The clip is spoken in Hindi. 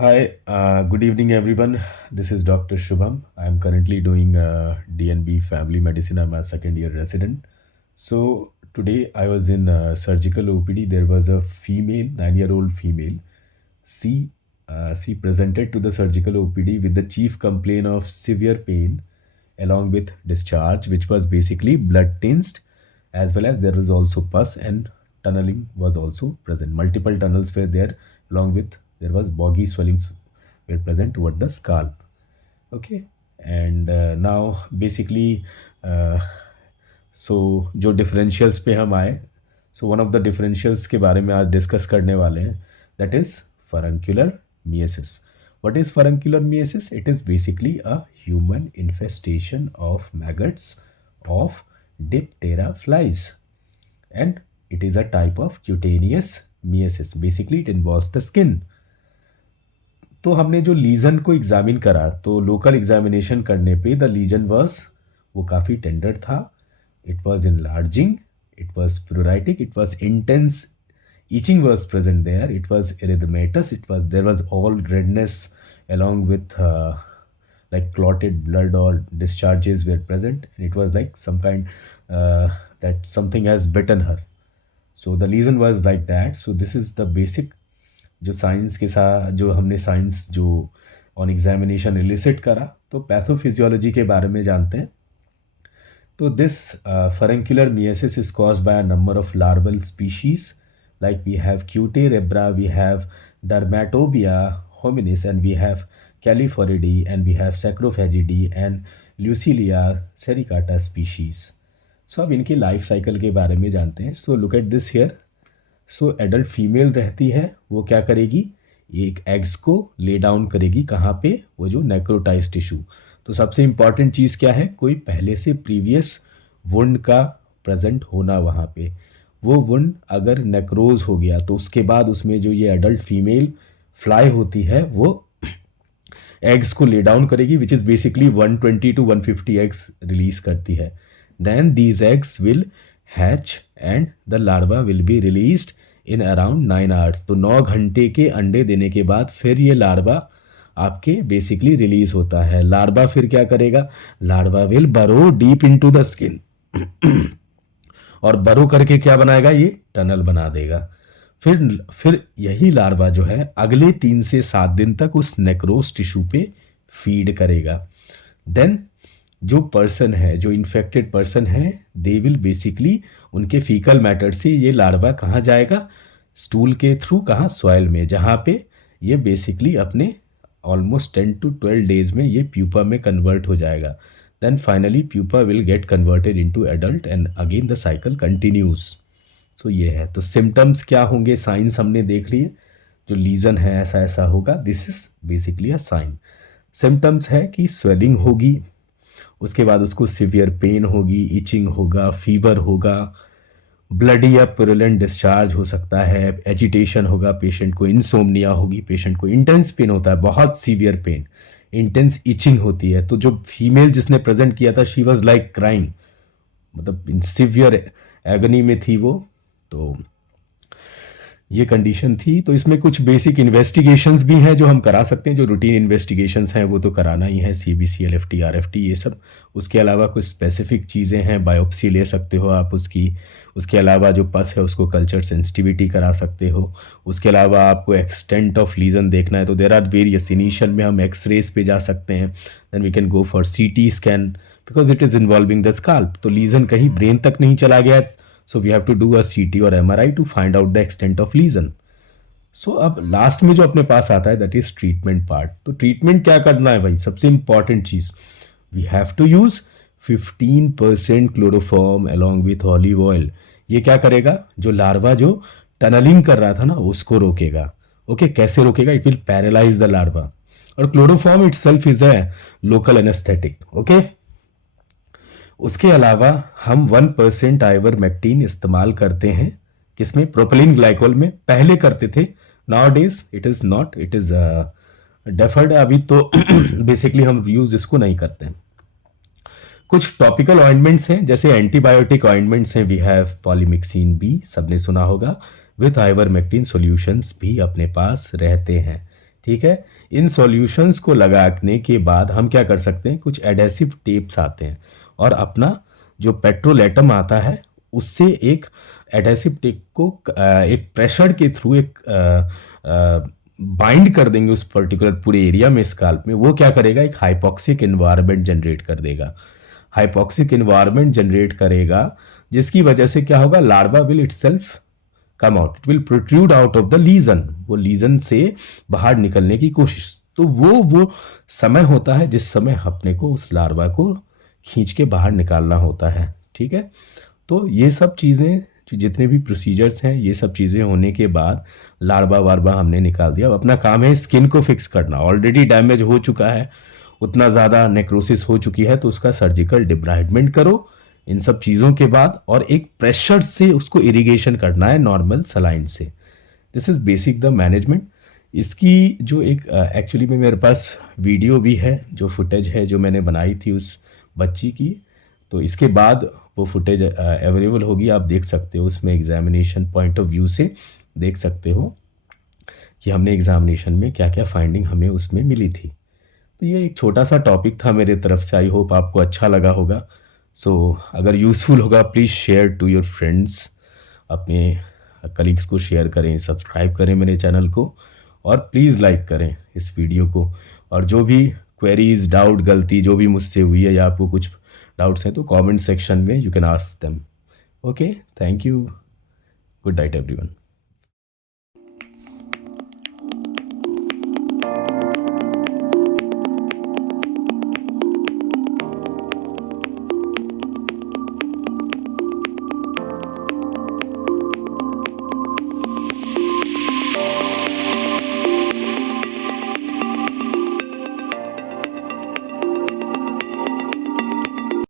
Hi, good evening, everyone. This is Dr. Shubham. I'm currently doing DNB Family Medicine. I'm a second year resident. So, today I was in surgical OPD. There was a female, 9-year-old female. She presented to the surgical OPD with the chief complaint of severe pain along with discharge, which was basically blood tinged, as well as there was also pus and tunneling was also present. Multiple tunnels were there, along with there was boggy swellings were present toward the scalp. Okay, and now basically uh, सो जो डिफरेंशियल्स पे हम आए, so one of the differentials के बारे में आज डिस्कस करने वाले हैं, that is furuncular myiasis. What is furuncular myiasis? It is basically a human infestation of maggots of Diptera flies and it is a type of cutaneous meiosis. Basically it involves the skin. तो हमने जो लीजन को एग्जामिन करा, तो लोकल एग्जामिनेशन करने पे द लीजन वाज, वो काफ़ी टेंडर था. It was enlarging, it was pruritic, it was intense, itching was present there, it was erythematous, there was all redness along with like clotted blood or discharges were present, and it was like some kind that something has bitten her. So the reason was like that. So this is the basic जो साइंस के साथ जो हमने साइंस जो ऑन एग्जामिनेशन इलिसिट करा, तो पैथोफिजियोलॉजी के बारे में जानते हैं. तो this furuncular myiasis is caused by a number of larval species, like we have Cuterebra, we have Dermatobia hominis, and we have Calliphoridae, and we have Sacrophagidae and Lucilia sericata species. सो अब इनके लाइफ साइकिल के बारे में जानते हैं. So look at this here. So adult female रहती है, वो क्या करेगी, एक एग्स को ले डाउन करेगी कहाँ पे, वो जो नेक्रोटाइज टिश्यू. तो सबसे इंपॉर्टेंट चीज़ क्या है, कोई पहले से प्रीवियस वुंड का प्रेजेंट होना वहाँ पे. वो वुंड अगर नेक्रोज हो गया तो उसके बाद उसमें जो ये एडल्ट फीमेल फ्लाई होती है वो एग्स को ले डाउन करेगी, which is basically 120 to 150 eggs release करती है. Then these eggs will hatch and the larva will be released in around 9 hours. तो 9 घंटे के अंडे देने के बाद फिर ये लार्वा आपके बेसिकली रिलीज होता है. लार्वा फिर क्या करेगा, लार्वा विल बरो डीप इनटू द स्किन और बरो करके क्या बनाएगा, ये टनल बना देगा. फिर यही लार्वा जो है अगले 3 से 7 दिन तक उस नेक्रोस टिश्यू पे फीड करेगा. देन जो पर्सन है, जो इन्फेक्टेड पर्सन है, दे विल बेसिकली उनके फीकल मैटर से ये लार्वा कहाँ जाएगा, स्टूल के थ्रू, कहाँ, सॉइल में, जहाँ पे ये बेसिकली अपने ऑलमोस्ट 10 to 12 डेज में ये प्यूपा में कन्वर्ट हो जाएगा. Then finally pupa will get converted into adult and again the cycle continues. So ये है. तो सिम्टम्स क्या होंगे, साइंस हमने देख लिए, जो लीजन है ऐसा ऐसा होगा, this is basically a sign. Symptoms है कि स्वेलिंग होगी, उसके बाद उसको सिवियर पेन होगी, इचिंग होगा, फीवर होगा, ब्लडी या पुरुलेंट डिस्चार्ज हो सकता है, एजिटेशन होगा, पेशेंट को इंसोमनिया होगी, पेशेंट को इंटेंस पेन होता है, बहुत सीवियर पेन, इंटेंस इचिंग होती है. तो जो फीमेल जिसने प्रेजेंट किया था, शी वॉज लाइक क्राइंग, मतलब इन सिवियर एगनी में थी वो. तो ये कंडीशन थी. तो इसमें कुछ बेसिक इन्वेस्टिगेशंस भी हैं जो हम करा सकते हैं, जो रूटीन इन्वेस्टिगेशंस हैं वो तो कराना ही है, CBC, LFT, RFT, ये सब. उसके अलावा कुछ स्पेसिफिक चीज़ें हैं, बायोप्सी ले सकते हो आप उसकी. उसके अलावा जो पस है उसको कल्चर सेंसिटिविटी करा सकते हो. उसके अलावा आपको एक्सटेंट ऑफ लीजन देखना है तो देर आर वेरियस. इनिशियल में हम एक्सरेज पे जा सकते हैं, then we can go for CT scan because it is involving the scalp. तो लीजन कहीं ब्रेन तक नहीं चला गया, so we have to do a CT और MRI to find out the extent of lesion. So अब लास्ट में जो अपने पास आता है दैट इज ट्रीटमेंट पार्ट. तो ट्रीटमेंट क्या करना है भाई, सबसे इंपॉर्टेंट चीज, we have to use 15% chloroform along with olive oil. ये क्या करेगा, जो लार्वा जो टनलिंग कर रहा था ना उसको रोकेगा. ओके, कैसे रोकेगा, it will paralyse the larva. और chloroform itself is a local anaesthetic. Okay, उसके अलावा हम 1% आइवरमेक्टिन इस्तेमाल करते हैं, किसमें, प्रोपिलीन ग्लाइकोल में. पहले करते थे, now days it is not, it is deferred. अभी तो बेसिकली हम यूज़ इसको नहीं करते हैं. कुछ टॉपिकल ऑइंटमेंट्स हैं, जैसे एंटीबायोटिक ऑइंटमेंट्स हैं. वी हैव पॉलीमिक्सिन बी, सबने सुना होगा, विथ आइवरमेक्टिन सॉल्यूशंस भी अपने पास रहते हैं. ठीक है। इन सॉल्यूशंस को लगाने के बाद हम क्या कर सकते हैं, कुछ एडेसिव टेप्स आते हैं और अपना जो पेट्रोल एटम आता है उससे एक एडेसिव टेप को एक प्रेशर के थ्रू एक बाइंड कर देंगे उस पर्टिकुलर पूरे एरिया में, स्काल्प में। वो क्या करेगा, एक हाइपोक्सिक इन्वायरमेंट जनरेट कर देगा। हाइपोक्सिक इन्वायरमेंट जनरेट करेगा जिसकी वजह से क्या होगा, larva will itself come out, it will protrude out of the lesion, वो लीजन से बाहर निकलने की कोशिश। तो वो समय होता है जिस समय अपने को उस लार्वा को खींच के बाहर निकालना होता है। ठीक है। तो ये सब चीज़ें, जितने भी प्रोसीजर्स हैं, ये सब चीज़ें होने के बाद लार्वा वार्वा हमने निकाल दिया। अब अपना काम है स्किन को फिक्स करना। ऑलरेडी डैमेज हो चुका है, उतना ज़्यादा नेक्रोसिस हो चुकी है, तो उसका सर्जिकल डिब्राइडमेंट करो इन सब चीज़ों के बाद, और एक प्रेशर से उसको इरिगेशन करना है नॉर्मल सलाइन से। This is basic the management. इसकी जो एक एक्चुअली में मेरे पास वीडियो भी है, जो फुटेज है जो मैंने बनाई थी उस बच्ची की, तो इसके बाद वो फुटेज अवेलेबल होगी, आप देख सकते हो। उसमें एग्जामिनेशन पॉइंट ऑफ व्यू से देख सकते हो कि हमने एग्जामिनेशन में क्या क्या फाइंडिंग हमें उसमें मिली थी। तो ये एक छोटा सा टॉपिक था मेरे तरफ से, आई होप आपको अच्छा लगा होगा। सो अगर यूज़फुल होगा please share to your friends, अपने कलीग्स को शेयर करें, सब्सक्राइब करें मेरे चैनल को, और प्लीज़ लाइक करें इस वीडियो को। और जो भी क्वेरीज, डाउट, गलती जो भी मुझसे हुई है या आपको कुछ डाउट्स हैं तो कमेंट सेक्शन में you can ask them. Okay, thank you, good night everyone.